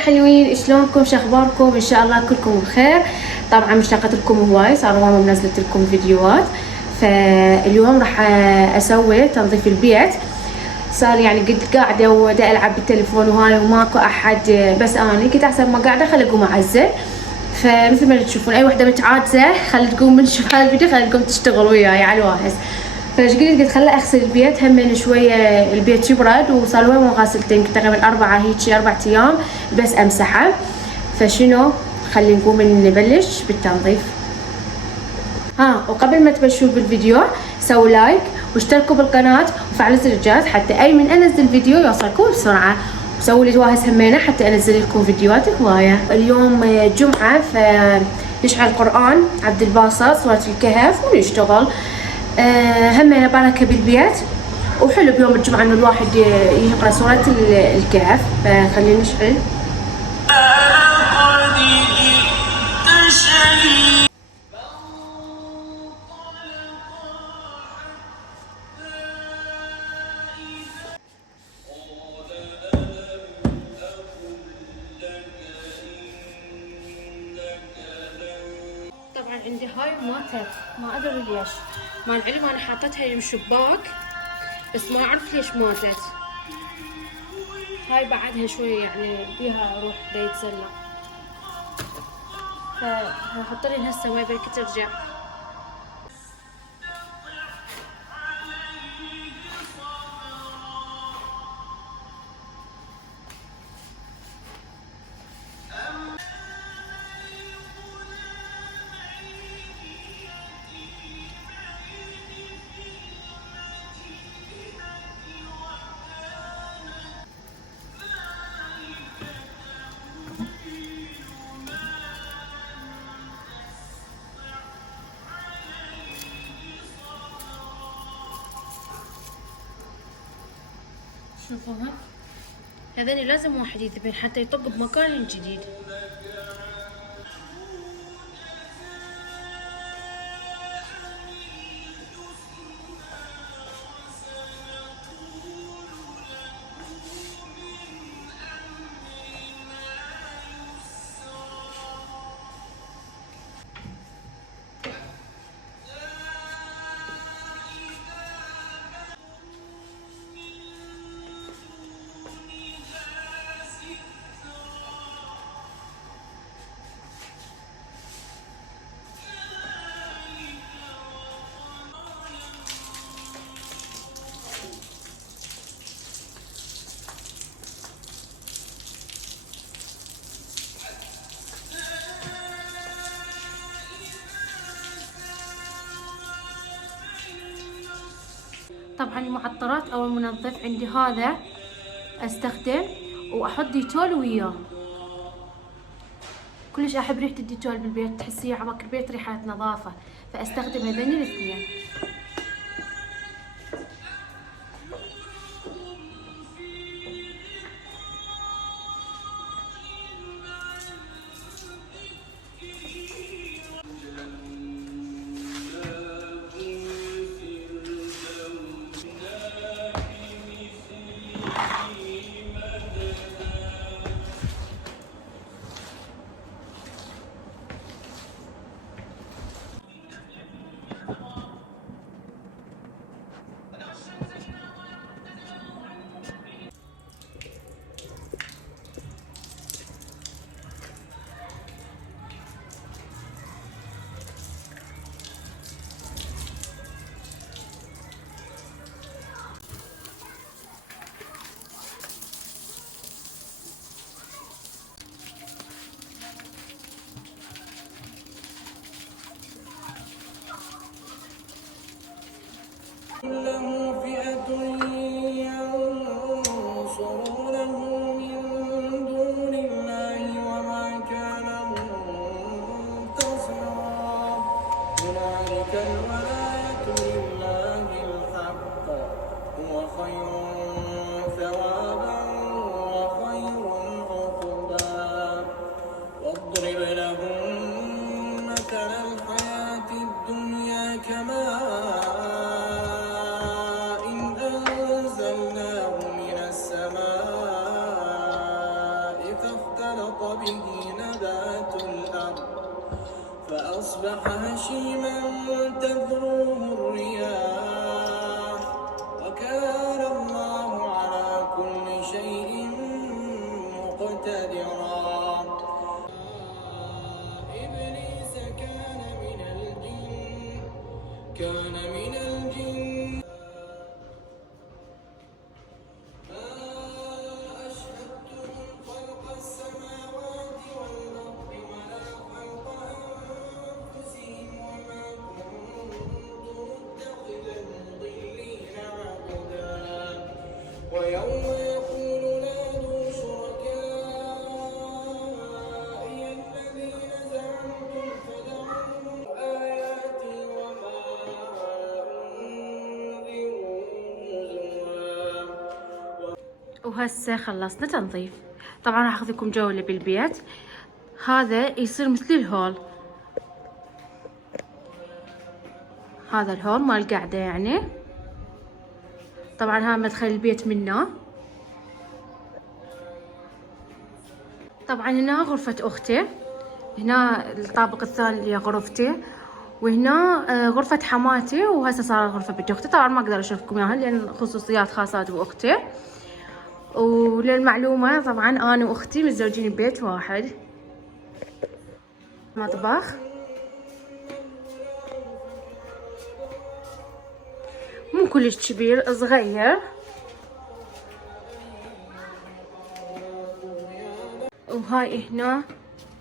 حلوين، شلونكم؟ شخباركم؟ ان شاء الله كلكم بخير. طبعا مشتاقة لكم هواي، صار ما منزلت لكم فيديوهات. فاليوم راح اسوي تنظيف البيت. صار يعني قلت قاعده ودا العب بالتليفون وهاي وماكو احد، بس اني كنت احسن ما قاعده خلي اقوم اعزل. فمثل ما تشوفون اي وحده متعاجزه خلي تقوم من تشوف هذا الفيديو خلي تقوم تشتغل وياي على الواحس. فايش قلت خلي اغسل البيت، هم شويه البيت يبرد وصار له مو غاسلتين تقريبا 4 ايام بس امسحه. فشنو خلي نقوم نبلش بالتنظيف. وقبل ما تبلشوا بالفيديو سووا لايك واشتركوا بالقناه وفعلوا زر الجرس حتى اي من انزل فيديو يوصلكم بسرعه، وسووا لي جواهز همينه حتى انزل لكم فيديوهات هوايه. اليوم جمعه فنشعل القران عبد الباسط سوره الكهف ونشتغل. همينه بركه بالبيت وحلو بيوم الجمعه انه الواحد يقرا سوره الكهف. فخلينا نشعل. طبعا عندي هاي ماتت، ما ادري ليش، مع العلم انا حاطتها يم شباك بس ما اعرف ليش ماتت. هاي بعدها شويه يعني بيها روح يتسلى، فهحط لي هسه ماي بركي ترجع. شوفوها هذني لازم واحد يذبح حتى يطق بمكان جديد. طبعا المعطرات او المنظف عندي هذا استخدم واحط ديتول وياه. كلش احب ريحه الديتول بالبيت، تحسيه عباك البيت ريحه نظافه، فاستخدم هذين الاثنين. له فئة ينصرونه من دون الله وما كان منتصرا. هنالك الولاية لله الحق هو خير ثوابا وخير عقبا. واضرب لهم مثل الحياة الدنيا كماء أنزلناه من السماء فاختلط به نبات الأرض فأصبح هشيما تذروه الرياح وكان الله على كل شيء مقتدرا. إبليس كان من الجن أشهدتهم خلق السماوات والأرض ولا خلق أنفسهم وما كنت متخذ المضلين عبدا ويوم يقول نادوا شركائي الذين زعمتم فدعوهم آياتي وما أنذروا هزوا. وهسه خلصنا تنظيف. طبعا راح اخذكم جولة بالبيت. هذا يصير مثل الهول، هذا الهول مال القعدة يعني. طبعا ها مدخل البيت منه. طبعا هنا غرفة اختي، هنا الطابق الثاني اللي هي غرفتي، وهنا غرفة حماتي، وهسه صارت غرفة بنت اختي. طبعا ما اقدر اشوفكم اياها لان خصوصيات خاصات باختي. وللمعلومة طبعا انا واختي متزوجين ببيت واحد. مطبخ مو كلش كبير، صغير. وهاي هنا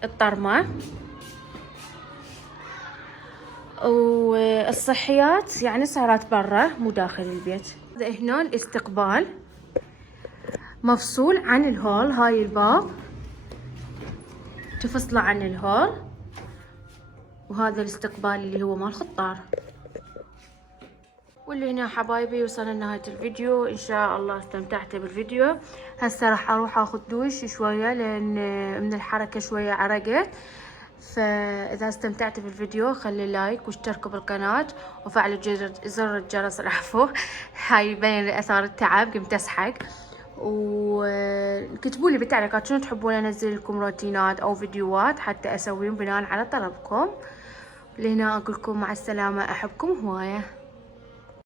الطرمة. والصحيات يعني صارت برا مو داخل البيت. هذا هنا الاستقبال مفصول عن الهول، هاي الباب تفصله عن الهول، وهذا الاستقبال اللي هو مال خطار. واللي هنا حبايبي وصلنا لنهاية الفيديو. ان شاء الله استمتعتوا بالفيديو. هسه راح اروح اخذ دوش شوية لان من الحركة شوية عرقت. فاذا استمتعتوا بالفيديو خلي لايك واشتركوا بالقناة وفعلوا زر الجرس العفو. هاي يبين اثار التعب، قمت اسحق. وكتبوا لي بالتعليقات شنو تحبون انزل لكم روتينات او فيديوهات حتى اسويهم بناء على طلبكم. لهنا اقول لكم مع السلامة، احبكم هواية.